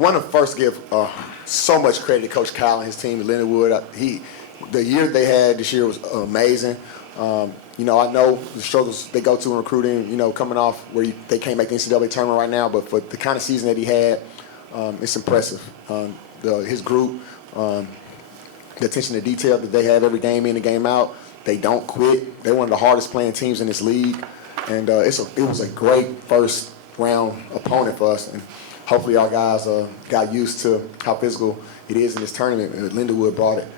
want to first give so much credit to Coach Kyle and his team at Lindenwood. The year they had this year was amazing. You know, I know the struggles they go to in recruiting, you know, coming off where they can't make the NCAA tournament right now, but for the kind of season that he had, it's impressive. His group, the attention to detail that they have every game in and game out, they don't quit. They're one of the hardest playing teams in this league, and it was a great first round opponent for us. And hopefully our guys got used to how physical it is in this tournament. Lindenwood brought it.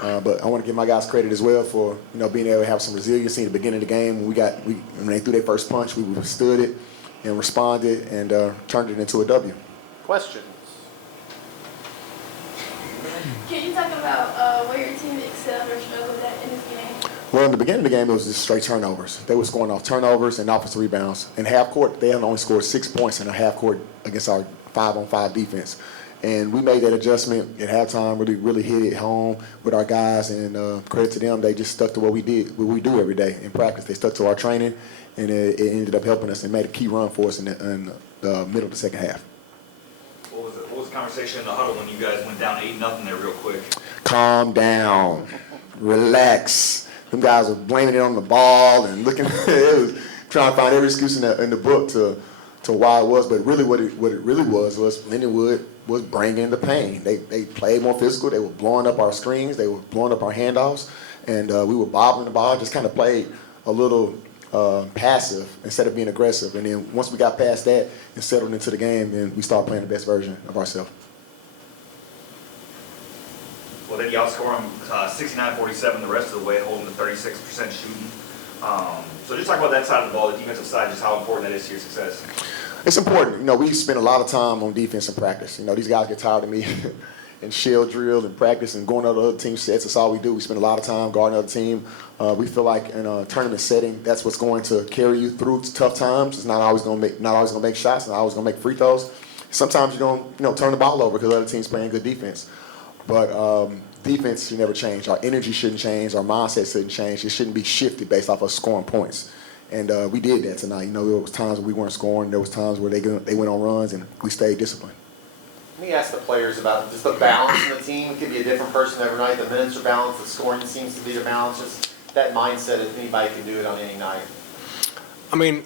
But I want to give my guys credit as well for, you know, being able to have some resiliency at the beginning of the game. When they threw their first punch, we withstood it and responded and turned it into a W. Questions? Can you talk about where your team excelled or struggled at in this game? Well, in the beginning of the game, it was just straight turnovers. They were scoring off turnovers and offensive rebounds. In half court, they had only scored 6 points in a half court against our 5-on-5 defense. And we made that adjustment at halftime, really hit it home with our guys, and credit to them, they just stuck to what we do every day in practice. They stuck to our training, and it ended up helping us and made a key run for us in the middle of the second half. What was the conversation in the huddle when you guys went down 8-0 there real quick? Calm down, relax. Them guys were blaming it on the ball and looking, it was trying to find every excuse in the book to why it was, but really what it really was Lindenwood was bringing the pain. They played more physical. They were blowing up our screens. They were blowing up our handoffs, and we were bobbling the ball. Just kind of played a little passive instead of being aggressive. And then once we got past that and settled into the game, then we started playing the best version of ourselves. Well, then you outscore them 69-47 the rest of the way, holding to 36% shooting. So just talk about that side of the ball, the defensive side, just how important that is to your success. It's important. You know, we spend a lot of time on defense and practice. You know, these guys get tired of me and shell drill and practice and going to other team sets. That's all we do. We spend a lot of time guarding other team. We feel like in a tournament setting, that's what's going to carry you through tough times. It's not always going to make shots, not always going to make free throws. Sometimes you're going to turn the ball over because other teams playing good defense. But defense should never change. Our energy shouldn't change. Our mindset shouldn't change. It shouldn't be shifted based off of scoring points. And we did that tonight. You know, there was times where we weren't scoring. There was times where they went on runs, and we stayed disciplined. Let me ask the players about just the balance in the team. It could be a different person every night. The minutes are balanced. The scoring seems to be the balance. Just that mindset, if anybody can do it on any night. I mean,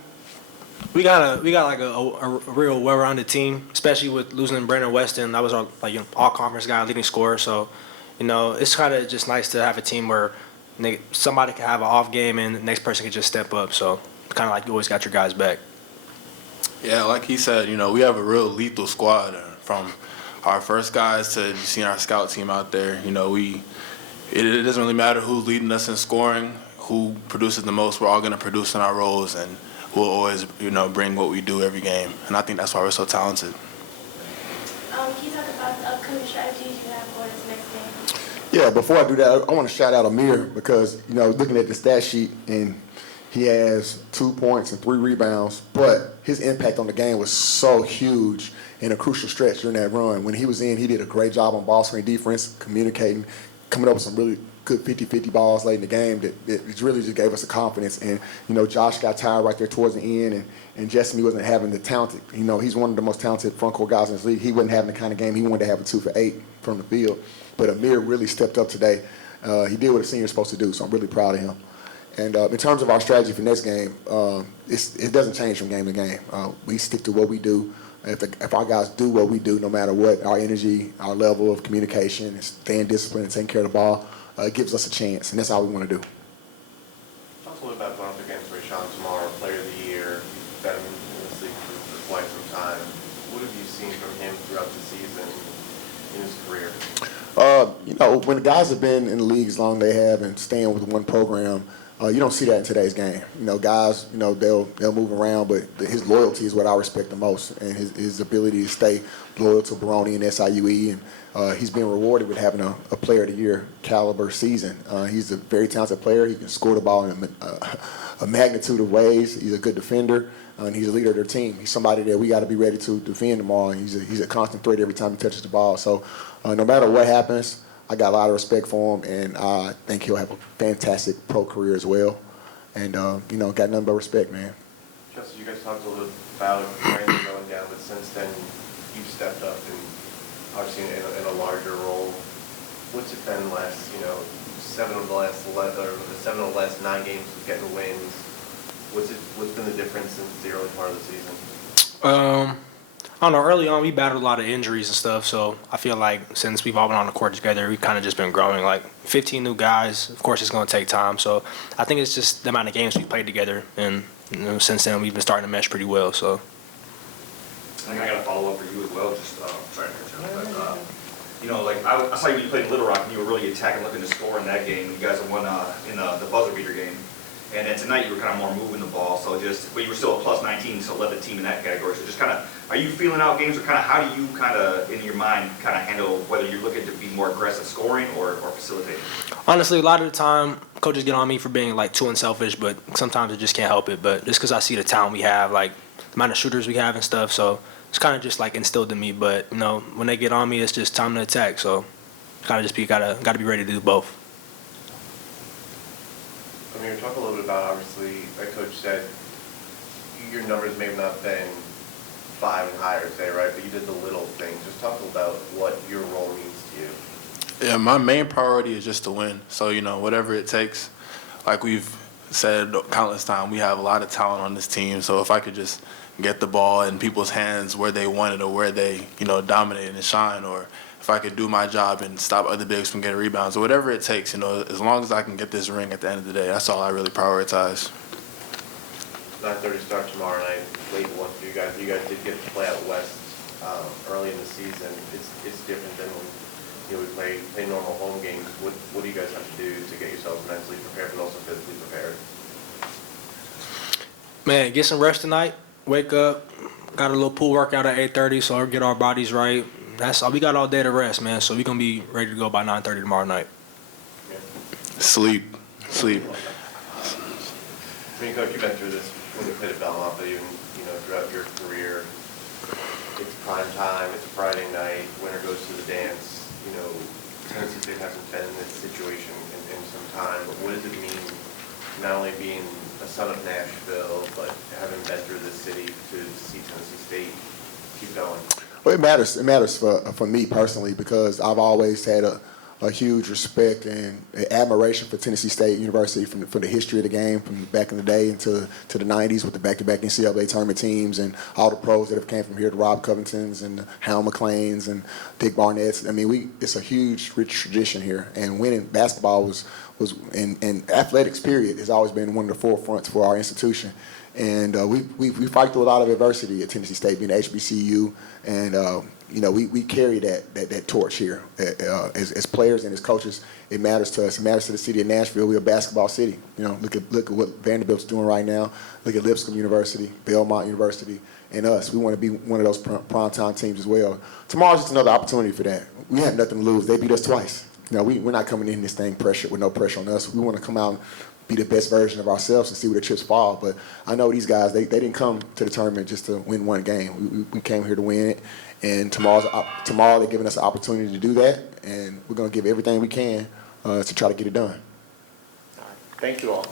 we got like a real well-rounded team, especially with losing Brandon Weston. That was our all-conference guy, leading scorer. So, you know, it's kind of just nice to have a team where somebody can have an off game and the next person can just step up. So kind of like you always got your guys back. Yeah, like he said, you know, we have a real lethal squad from our first guys to seeing our scout team out there. You know, it doesn't really matter who's leading us in scoring, who produces the most. We're all going to produce in our roles, and we'll always, you know, bring what we do every game. And I think that's why we're so talented. Can you talk about the upcoming strategies you have for this next game? Yeah, before I do that, I want to shout out Ahmir because, you know, looking at the stat sheet, and he has 2 points and 3 rebounds, but his impact on the game was so huge in a crucial stretch during that run. When he was in, he did a great job on ball screen defense, communicating, coming up with some really good 50-50 balls late in the game that it really just gave us a confidence. And, you know, Josh got tired right there towards the end, and Jesse wasn't having the talented, you know, he's one of the most talented front court guys in this league. He wasn't having the kind of game he wanted to have a 2 for 8 from the field. But Ahmir really stepped up today. He did what a senior's supposed to do, so I'm really proud of him. And in terms of our strategy for next game, it doesn't change from game to game. We stick to what we do. If our guys do what we do, no matter what, our energy, our level of communication, and staying disciplined and taking care of the ball, gives us a chance, and that's all we want to do. Talk a little about going up against Rashawn tomorrow, Player of the Year. You've been in this league for quite some time. What have you seen from him throughout the season in his career? You know, when the guys have been in the league as long as they have and staying with one program, you don't see that in today's game. You know, guys, you know, they'll move around, but his loyalty is what I respect the most, and his ability to stay loyal to Baroni and SIUE, and he's been rewarded with having a Player of the Year caliber season. He's a very talented player. He can score the ball in a magnitude of ways. He's a good defender, and he's a leader of their team. He's somebody that we got to be ready to defend tomorrow, and he's a constant threat every time he touches the ball. So no matter what happens, I got a lot of respect for him, and I think he'll have a fantastic pro career as well. And, you know, got nothing but respect, man. Justus, you guys talked a little bit about Brandon going down, but since then, you've stepped up and obviously in a larger role. What's it been last, 7 of the last 11, or the 7 of the last 9 games of getting wins? What's been the difference since the early part of the season? I don't know. Early on, we battled a lot of injuries and stuff, so I feel like since we've all been on the court together, we've kind of just been growing. Like 15 new guys, of course, it's going to take time. So I think it's just the amount of games we played together, and since then we've been starting to mesh pretty well. So. I think I got a follow-up for you as well, just, sorry to cut you off, but, like, I saw you when you played in Little Rock, and you were really attacking, looking to score in that game. You guys won in the buzzer beater game. And then tonight, you were kind of more moving the ball, so but you were still a plus 19, so led the team in that category. So just kind of, are you feeling out games, or kind of how do you kind of, in your mind, kind of handle whether you're looking to be more aggressive scoring or facilitating? Honestly, a lot of the time, coaches get on me for being like too unselfish, but sometimes I just can't help it. But just because I see the talent we have, like the amount of shooters we have and stuff, so it's kind of just like instilled in me. But when they get on me, it's just time to attack. So kind of just gotta be ready to do both. Ahmir, talk a little bit about, obviously, like Coach said, your numbers may have not been 5 and higher, say, right? But you did the little things. Just talk about what your role means to you. Yeah, my main priority is just to win. So, whatever it takes, like we've said countless times, we have a lot of talent on this team. So if I could just get the ball in people's hands where they want it, or where they, dominate and shine, or if I could do my job and stop other bigs from getting rebounds, or whatever it takes, as long as I can get this ring at the end of the day, that's all I really prioritize. 9:30 start tomorrow night, late one for you guys. You guys did get to play out west early in the season. It's different than when we play normal home games. What do you guys have to do to get yourselves mentally prepared but also physically prepared? Man, get some rest tonight. Wake up. Got a little pool workout at 8:30, so I'll get our bodies right. That's all. We got all day to rest, man. So we're gonna be ready to go by 9:30 tomorrow night. Yeah. Sleep. Coach, you've been through this when you played at Belmont, but even throughout your career. It's prime time. It's a Friday night. Winner goes to the dance. Tennessee State hasn't been in this situation in some time. But what does it mean, not only being a son of Nashville, but having been through this city to see Tennessee State keep going? Well, it matters. It matters for me personally, because I've always had a huge respect and admiration for Tennessee State University from the history of the game, from back in the day into the 90s with the back-to-back NCAA tournament teams and all the pros that have came from here, the Rob Covingtons and the Hal McClains and Dick Barnett's. I mean, it's a huge, rich tradition here, and winning basketball was and athletics period has always been one of the forefronts for our institution. And we fight through a lot of adversity at Tennessee State, being HBCU, and we carry that torch here as players and as coaches. It matters to us. It matters to the city of Nashville. We're a basketball city. Look at what Vanderbilt's doing right now. Look at Lipscomb University, Belmont University, and us. We want to be one of those primetime teams as well. Tomorrow's just another opportunity for that. We have nothing to lose. They beat us twice. We're not coming in this thing with no pressure on us. We want to come out and be the best version of ourselves and see where the chips fall. But I know these guys, they didn't come to the tournament just to win one game. We came here to win it. And tomorrow they're giving us an opportunity to do that. And we're going to give everything we can to try to get it done. Thank you all.